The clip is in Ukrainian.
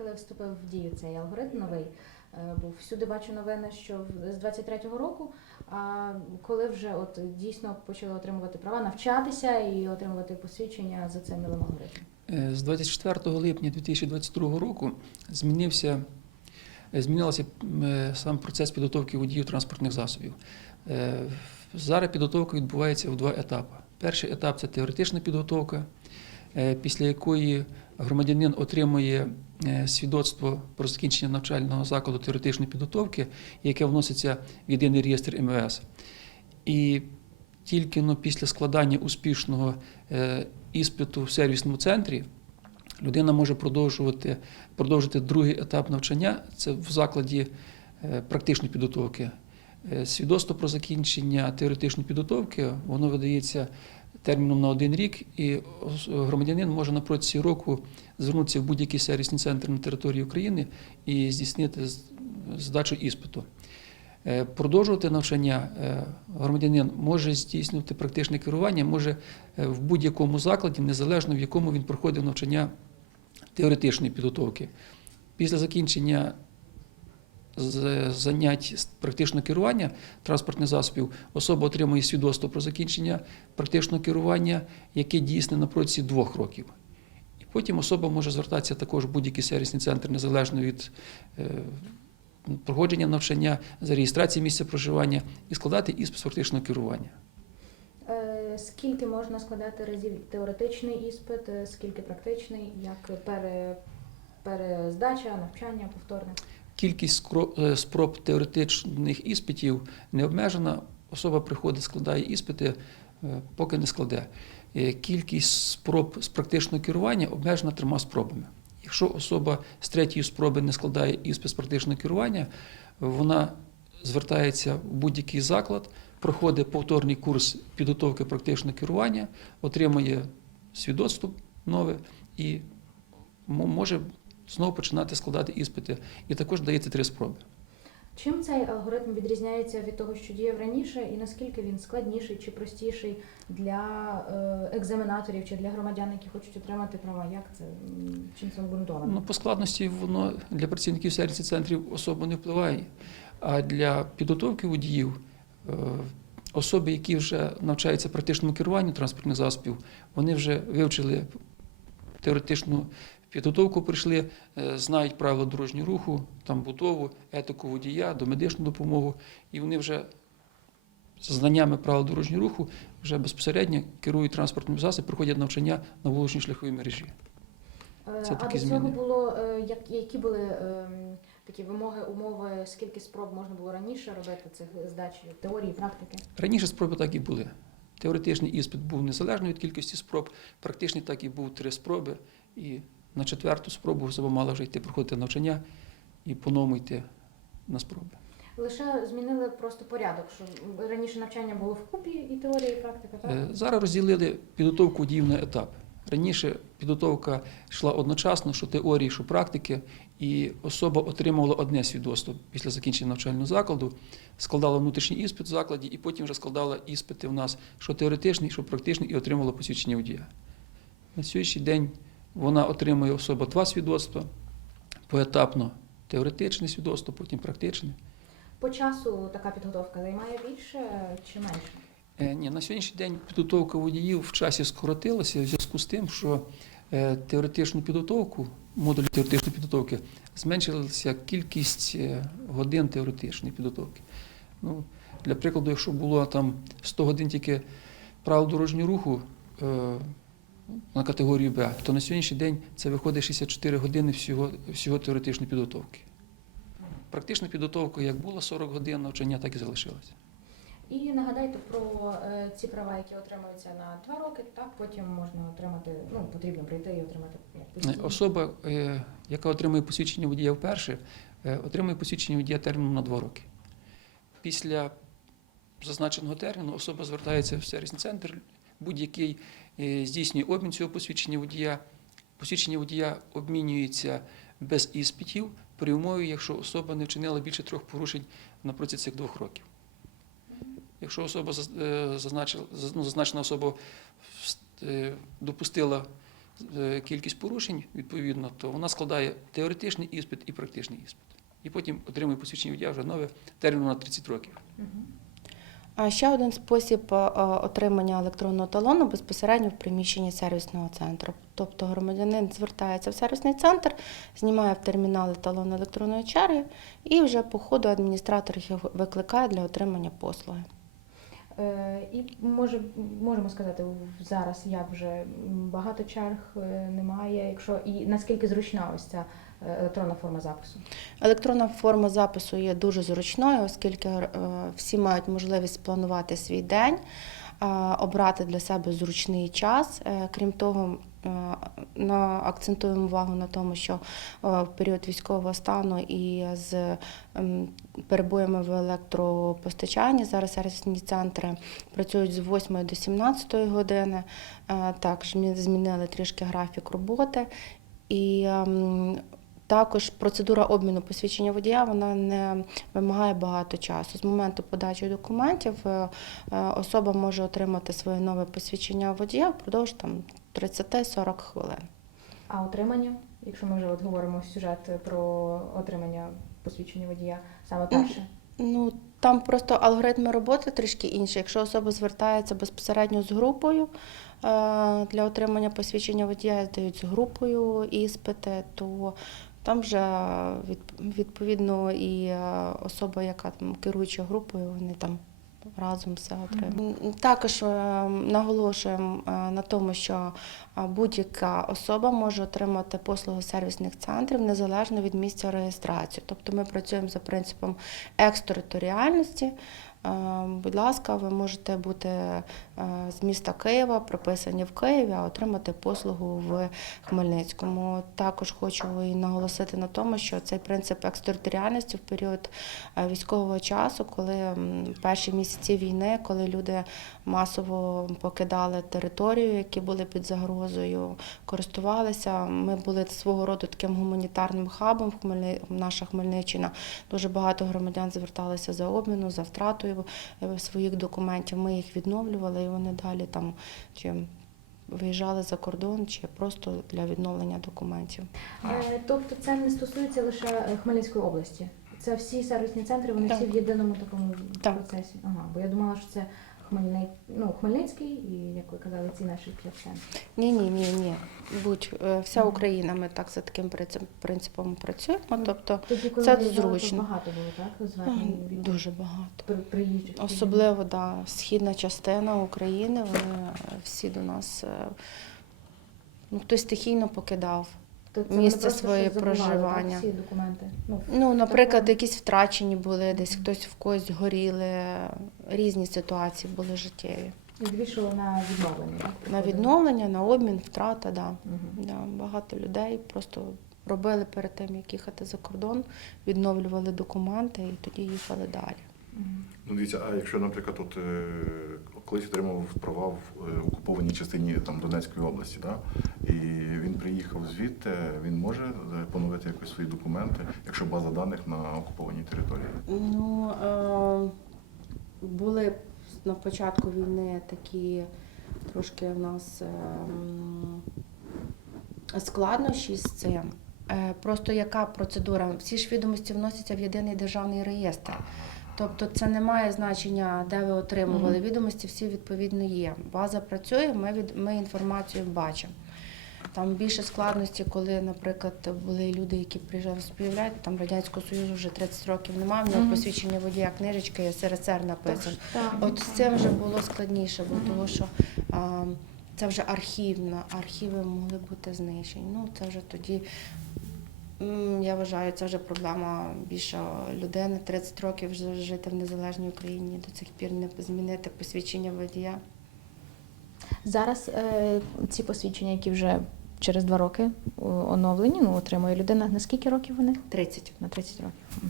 коли вступив в дію цей алгоритм новий, е, був всюди бачу новини, що з 23-го року, а коли вже от дійсно почали отримувати права, навчатися і отримувати посвідчення за цим новим алгоритмом. Е, З 24 липня 2022 року змінився, е, змінився е, сам процес підготовки водіїв транспортних засобів. Зараз підготовка відбувається в два етапи. Перший етап це теоретична підготовка, після якої громадянин отримує е, свідоцтво про закінчення навчального закладу теоретичної підготовки, яке вноситься в єдиний реєстр МВС. І тільки ну, після складання успішного е, іспиту в сервісному центрі людина може продовжувати, продовжити другий етап навчання це в закладі е, практичної підготовки. Свідоцтво про закінчення теоретичної підготовки воно видається терміном на один рік, і громадянин може на протязі року звернутися в будь-який сервісний центр на території України і здійснити здачу іспиту. Е, Продовжувати навчання е, громадянин може здійснювати практичне керування, може е, в будь-якому закладі, незалежно в якому він проходив навчання теоретичної підготовки. Після закінчення занять практичного керування транспортних засобів особа отримує свідоцтво про закінчення практичного керування, яке дійсне на протязі двох років. І потім особа може звертатися також в будь-який сервісний центр, незалежно від е, проходження навчання, за реєстрації місця проживання і складати іспит з практичного керування. Е, Скільки можна складати разів теоретичний іспит, е, скільки практичний, як пере, перездача, навчання, повторне? Кількість е, спроб теоретичних іспитів не обмежена. Особа приходить, складає іспити, е, поки не складе. Е, Кількість спроб з практичного керування обмежена трьома спробами. Якщо особа з третьої спроби не складає іспит з практичного керування, вона звертається в будь-який заклад, проходить повторний курс підготовки практичного керування, отримує свідоцтво нове і може знову починати складати іспити. І також дається три спроби. Чим цей алгоритм відрізняється від того, що діяв раніше, і наскільки він складніший чи простіший для е, екзаменаторів чи для громадян, які хочуть отримати права? Як це чим це обґрунтовано? Ну, по складності воно для працівників сервісних центрів особо не впливає. А для підготовки водіїв, е, особи, які вже навчаються практичному керуванню транспортних засобів, вони вже вивчили теоретичну підготовку, прийшли, е, знають правила дорожнього руху, там будову, етику водія, домедичну допомогу, і вони вже з знаннями правил дорожнього руху вже безпосередньо керують транспортним засобом, проходять навчання на вуличній шляховій мережі. Е, це а такі до цього зміни. було е, як, які були е, такі вимоги, умови, скільки спроб можна було раніше робити цих здач теорії, практики? Раніше спроби так і були. Теоретичний іспит був незалежно від кількості спроб, практичний так і був три спроби. І на четверту спробу особа мала вже йти проходити навчання і по-новому йти на спроби. Лише змінили просто порядок, що раніше навчання було вкупі і теорія, і практика, так? Е, Зараз розділили підготовку водіїв на етапи. Раніше підготовка йшла одночасно, що теорії, що практики, і особа отримувала одне свідоцтво після закінчення навчального закладу, складала внутрішній іспит в закладі, і потім вже складала іспити в нас, що теоретичний, що практичний, і отримувала посвідчення водія. На сьогоднішній день вона отримує особа два свідоцтва, поетапно теоретичне свідоцтво, потім практичне. По часу така підготовка займає більше чи менше? Е, Ні, на сьогоднішній день підготовка водіїв в часі скоротилася в зв'язку з тим, що е, теоретичну підготовку, модулі теоретичної підготовки, зменшилася кількість е, годин теоретичної підготовки. Ну, для прикладу, якщо було там 100 годин тільки правил дорожнього руху е, на категорію Б, то на сьогоднішній день це виходить 64 години всього, всього теоретичної підготовки. Практична підготовка як була 40 годин навчання, так і залишилася. І нагадайте про е, ці права, які отримуються на два роки, так потім можна отримати, ну потрібно прийти і отримати. Особа, е, яка отримує посвідчення водія вперше, е, отримує посвідчення водія терміном на два роки. Після зазначеного терміну особа звертається в сервісний центр, будь-який здійснює обмін цього посвідчення водія. Посвідчення водія обмінюється без іспитів при умові, якщо особа не вчинила більше трьох порушень на протязі цих двох років. Якщо особа е, зазначила, ну, зазначена особа е, допустила е, кількість порушень, відповідно, то вона складає теоретичний іспит і практичний іспит. І потім отримує посвідчення водія вже нове терміну на 30 років. А ще один спосіб е, е, отримання електронного талону безпосередньо в приміщенні сервісного центру. Тобто громадянин звертається в сервісний центр, знімає в термінали талон електронної черги і вже по ходу адміністратор їх викликає для отримання послуги. Е, І може, можемо сказати зараз, як вже багато черг е, немає, якщо і наскільки зручна ось ця е, електронна форма запису. Електронна форма запису є дуже зручною, оскільки всі мають можливість спланувати свій день, обрати для себе зручний час. Крім того, на, акцентуємо увагу на тому, що е, в період військового стану і з ем, перебоями в електропостачанні зараз сервісні центри працюють з 8 до 17 години. Е, Також змінили трішки графік роботи. І ем, також процедура обміну посвідчення водія вона не вимагає багато часу. З моменту подачі документів е, е, особа може отримати своє нове посвідчення водія впродовж там 30-40 хвилин. А отримання, якщо ми вже от говоримо сюжет про отримання посвідчення водія, саме перше. Ну там просто алгоритми роботи трішки інші. Якщо особа звертається безпосередньо з групою е, для отримання посвідчення водія, здають з групою іспити, то там вже відповідно і е, особа, яка там керуюча групою, вони там. Разом все отримують. Також е, наголошуємо е, на тому, що е, будь-яка особа може отримати послугу сервісних центрів незалежно від місця реєстрації. Тобто ми працюємо за принципом екстериторіальності. Е, Будь ласка, ви можете бути е, з міста Києва, прописані в Києві, а отримати послугу в Хмельницькому. Також хочу і наголосити на тому, що цей принцип екстериторіальності в період е, військового часу, коли перші місяці війни, коли люди масово покидали територію, які були під загрозою, користувалися. Ми були свого роду таким гуманітарним хабом наша Хмельниччина. Дуже багато громадян зверталися за обміну, за втратою е, своїх документів. Ми їх відновлювали, і вони далі там чи виїжджали за кордон, чи просто для відновлення документів. Е, Тобто це не стосується лише е, Хмельницької області. Це всі сервісні центри, вони Так. всі в єдиному такому Так. процесі. Ага, бо я думала, що це Хмельни... ну, Хмельницький і, як ви казали, ці наші п'ять. Ні, ні, ні, ні. Будь е, вся Україна, ми так за таким принципом працюємо. Тобто Тоді, коли Це ви їздили, то зручно. багато було, так? Звернень від дуже багато. при- приїжджих. Особливо да, східна частина України, вони е, всі до нас. е, Ну, хтось стихійно покидав. То це місце просто своє проживання. Всі документи. Ну, Ну, наприклад, Таке. якісь втрачені були, десь хтось в когось горіли, різні ситуації були життєві. і збільшили на відновлення, так? На відновлення, на обмін, втрата, да. Мгм. Да, багато людей просто робили перед тим, як їхати за кордон, відновлювали документи і тоді їхали далі. Мгм. Ну, дивіться, а якщо, наприклад, от, е, колись отримав права в е, окупованій частині там, Донецької області, да? і приїхав звідти, він може е, поновити якось свої документи, якщо база даних на окупованій території? Ну, е, були на початку війни такі трошки в нас е, складнощі з цим. Е, Просто яка процедура? Всі ж відомості вносяться в єдиний державний реєстр. Тобто це не має значення, де ви отримували відомості, всі відповідно є. База працює, ми, від, ми інформацію бачимо. Там більше складності, коли, наприклад, були люди, які приїжджали співляють, там Радянського Союзу вже 30 років немає, в нього Мгм. посвідчення водія книжечка і СРСР написано. От з цим вже було складніше, бо Мгм. тому що а, це вже архівно, архіви могли бути знищені. Ну, це вже тоді, я вважаю, це вже проблема більше людини. 30 років вже жити в незалежній Україні, до цих пір не змінити посвідчення водія. Зараз е, ці посвідчення, які вже через два роки оновлені, ну, отримує людина. На скільки років вони? 30. На 30 років.